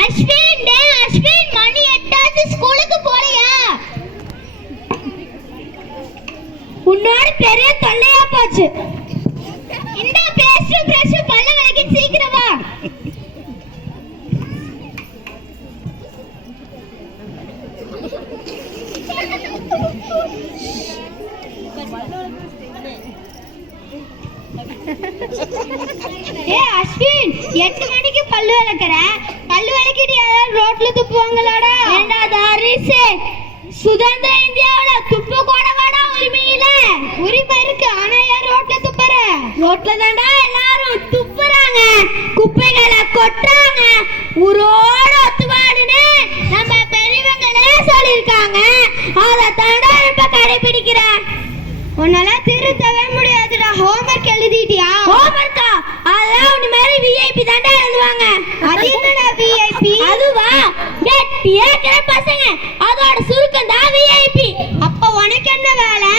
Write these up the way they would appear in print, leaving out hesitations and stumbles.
அஸ்வின், டேய் அஸ்வின், மணி 8 ஸ்கூலுக்கு போறியா? உன்னோட பெரிய தொல்லையா போச்சு. இந்த பேஸ்ட் பிரஷ் பல்ல விளக்கி சீக்கிரம் வா. ஏய் அஸ்வின், 8 மணிக்கு பல்லு விளக்குற, பல்லு விளக்கிட்டு யாராவது ரோட்ல துப்புவாங்களாடா? ஏண்டா தாரிசே, சுதந்திர இந்தியாவோட துப்பு கூட வாடா உரிமை இல்ல. உரிமை இருக்கு, ஆனா யார் ரோட்ல துப்புற? ரோட்ல தாண்டா எல்லாரும் துப்புறாங்க, குப்பைகளை கொட்டுறாங்க. ஊரோட ஒத்துவாடுன்னு நம்ம பெரியவங்களே சொல்லியிருக்காங்க. அதை தாண்டா இப்ப கடைபிடிக்கிறேன். உன்னால திருத்தவே முடியாதுடா. ஹோம்வொர்க் எழுதிட்டியா? ஹோம்வொர்க்கா? அதெல்லாம் உன்ன மாதிரி விஐபி தாண்டா எழுதுவாங்க. அது என்னடா விஐபி? அதுவா, கேக்கிற பசங்க, அதோட சுருக்கம் தான் விஐபி. அப்ப உனக்கு என்ன வேலை?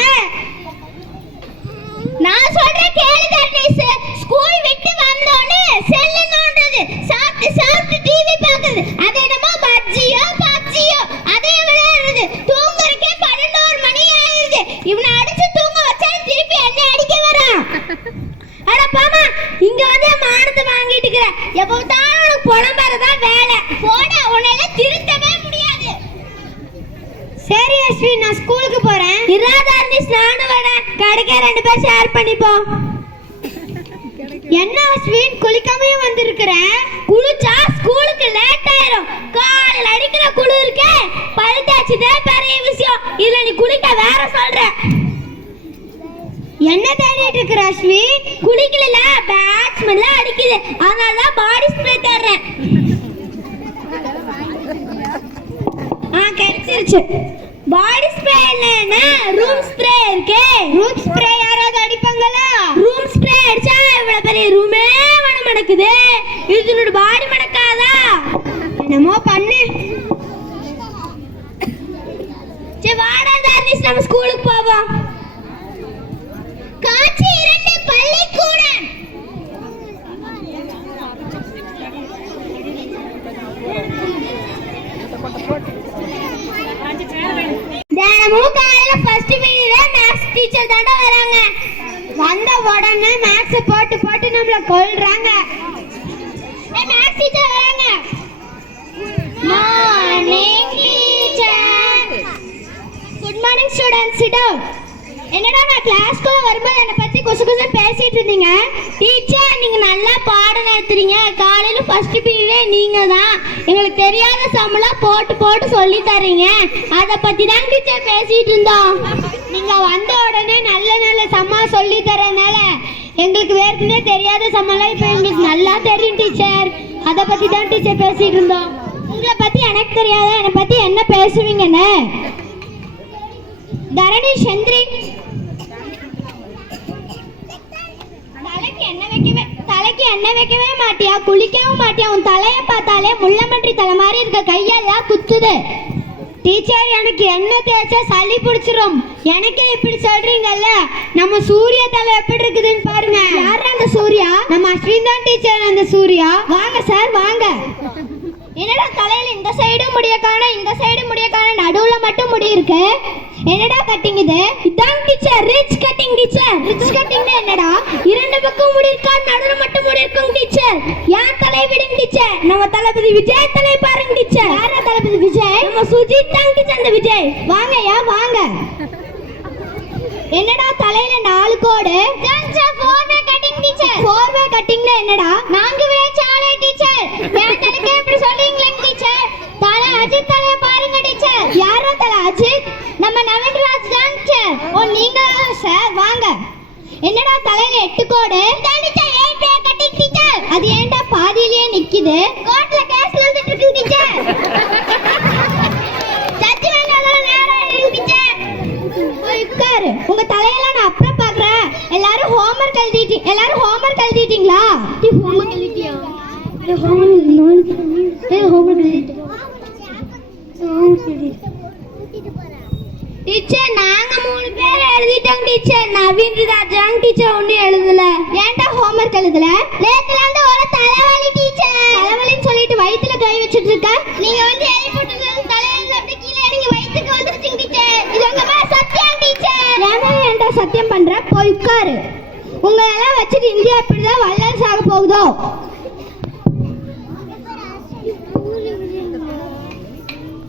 நான் சொல்றேன் கேளு தர்ணீஸ். ஸ்கூல் விட்டு வந்தோனே செல்ல நோண்டுறது, சாப்பிட்டு டிவி பார்க்கிறது, அது என்னமோ பஜ்ஜியோ பப்ஜியோ அதே விளையாடுறது. தூங்குறதுக்கே 11 மணி ஆயிடுது. இவனை அடிச்சு தூங்க வச்சா திருப்பி என்ன அடிக்க வரான். அட பாமா, இங்க வந்து மானத்தை வாங்கிட்டு இருக்கிற. எப்போதான் உனக்கு புலம்பறதான் வேலை. போட, உன்னால திருத்தவே முடியாது. சரி அஸ்வின், நான் ஸ்கூலுக்கு போறேன். இராதார்னிஸ், நானும் வரேன். கடைக்கு 2 பேர் ஷேர் பண்ணிப்போம். என்ன அஸ்வின், குளிக்காமே வந்திருக்கிற? குளிச்சா ஸ்கூலுக்கு லேட் ஆயிரும். காலையில அடிக்கிற குளிருக்கு பழுத்தாச்சுதே பெரிய விஷயம். இதுல நீ குளிக்க வேற சொல்ற. என்ன தேடிட்டு இருக்கிற அஸ்வின்? குளிக்கல, பேட்ஸ்மேன் தான் அடிக்குது, அதனாலதான் பாடி ஸ்ப்ரே தேடுறேன். கிடைச்சிருச்சு. பாடி ஸ்ப்ரே இல்லைன்னா ரூம் ஸ்ப்ரே இருக்கு. ரூம் ஸ்ப்ரே யாராவது அடிப்பாங்களா? ரூம் ஸ்ப்ரே அடிச்சா இவ்வளவு பெரிய ரூமே மணக்குது, இதனோட பாடி மணக்காதா? என்னமோ பண்ணு. சரி வாடா தாரிஸ், நம்ம ஸ்கூலுக்கு போவோம். காட்சி 2, பள்ளிக்கூடம். தினமும் காலையில ஃபர்ஸ்ட் பீரியட் மேத்ஸ் டீச்சர் தாண்டா வராங்க. வந்த உடனே மேத்ஸ் போட்டு நம்மள கொல்றாங்க. மேத்ஸ் டீச்சர் வராங்க. Morning teacher. Good morning students, sit down. என்னடா நான் கிளாஸ்க்குள்ள வரும்போது என்னை பத்தி குசு பேசிட்டு இருந்தீங்க. டீச்சர், நீங்க நல்லா பாடம் நடத்துறீங்க. காலையில ஃபர்ஸ்ட் பீரியட் நீங்க தான் எங்களுக்கு தெரியாத சம்பளம் போட்டு சொல்லி தரீங்க. அதை பத்தி தான் டீச்சர் பேசிட்டு இருந்தோம். நீங்க வந்த உடனே நல்ல சம்மா சொல்லி தரனால எங்களுக்கு ஏற்கனவே தெரியாத சம்பளம் இப்ப எங்களுக்கு நல்லா தெரியும் டீச்சர். அதை பத்தி தான் டீச்சர் பேசிட்டு இருந்தோம். உங்களை பத்தி எனக்கு தெரியாத, என்னை பத்தி என்ன பேசுவீங்கன்னு? தரணி சந்திரி, தலைக்கு எண்ணெய் வைக்கவே மாட்டியா? குளிக்கவும் மாட்டியா? உன் தலையை பார்த்தாலே முள்ளமன்றி தலை மாதிரி இருக்க, கையெல்லாம் குத்துது. டீச்சர், எனக்கு எண்ணெய் தேய்ச்சா சளி பிடிச்சிரும். எனக்கே இப்படி சொல்றீங்கல்ல. நம்ம சூர்யா தலை எப்படி இருக்குதுன்னு பாருங்க. யாரு அந்த சூர்யா? நம்ம அஸ்வின் தான் டீச்சர். அந்த சூர்யா வாங்க சார், வாங்க. என்னடா தலையில இந்த சைடு முடிய காணோம், இந்த சைடு முடிய காணோம், நடுவுல மட்டும் முடி இருக்கு. என்னடா கட்டிங் இது? இதான் teacher, rich cutting teacher. Rich கட்டிங்னா என்னடா? 2 பக்கம் முடி இருக்கா, நடுவுல மட்டும் முடி இருக்கும் டீச்சர். யார் தலை விடுங்க டீச்சர்? நம்ம தளபதி விஜய் தலை பாருங்க டீச்சர். யாரா தளபதி விஜய்? நம்ம சுஜித் தான் டீச்சர். அந்த விஜய் வாங்கயா வாங்க. என்னடா தலையில 4 கோடு? Four way cutting teacher. ஃபோர்வே கட்டிங்னா என்னடா? 4 சாலை டீச்சர். ஏன் தலைக்கு எப்படி சொல்றீங்களா டீச்சர்? தலை அஜித் தலைய பாருங்க டீச்சர். யாரா தலை அஜித்? நம்ம நவீன்ராஜ் தான் டீச்சர். ஓ நீங்க சார், வாங்க. என்னடா தலையில 8 கோடு? Teacher 8 cutting teacher. அது ஏன்டா பாதியிலேயே நிக்குது? கோர்ட்ல கேஸ் நடந்துட்டு இருக்கு டீச்சர். ஜட்ஜ்மென்ட் எல்லாம் நேரா இருக்கு டீச்சர். உட்காரு. உங்க தலையெல்லாம் நான் அப்புறம் பார்க்கறேன். எல்லாரும் ஹோம்வொர்க் எழுதிட்டீங்களா? ஹோம்வொர்க் எழுதிட்டியா? டீச்சர், நாங்க 3 பேர் எழுதிட்டோம் டீச்சர். நவீன் ராஜாங்க டீச்சர் ஒன்னும் எழுதல. ஏன்டா ஹோம்வொர்க் எழுதல? நேத்துல இருந்து ஒரு தலைவலி டீச்சர். சத்தியம் பண்ற, போய் உட்காரு. உங்களெல்லாம் வச்சுட்டு இந்தியா இப்படிதான் வல்லரசு ஆக போகுதோ?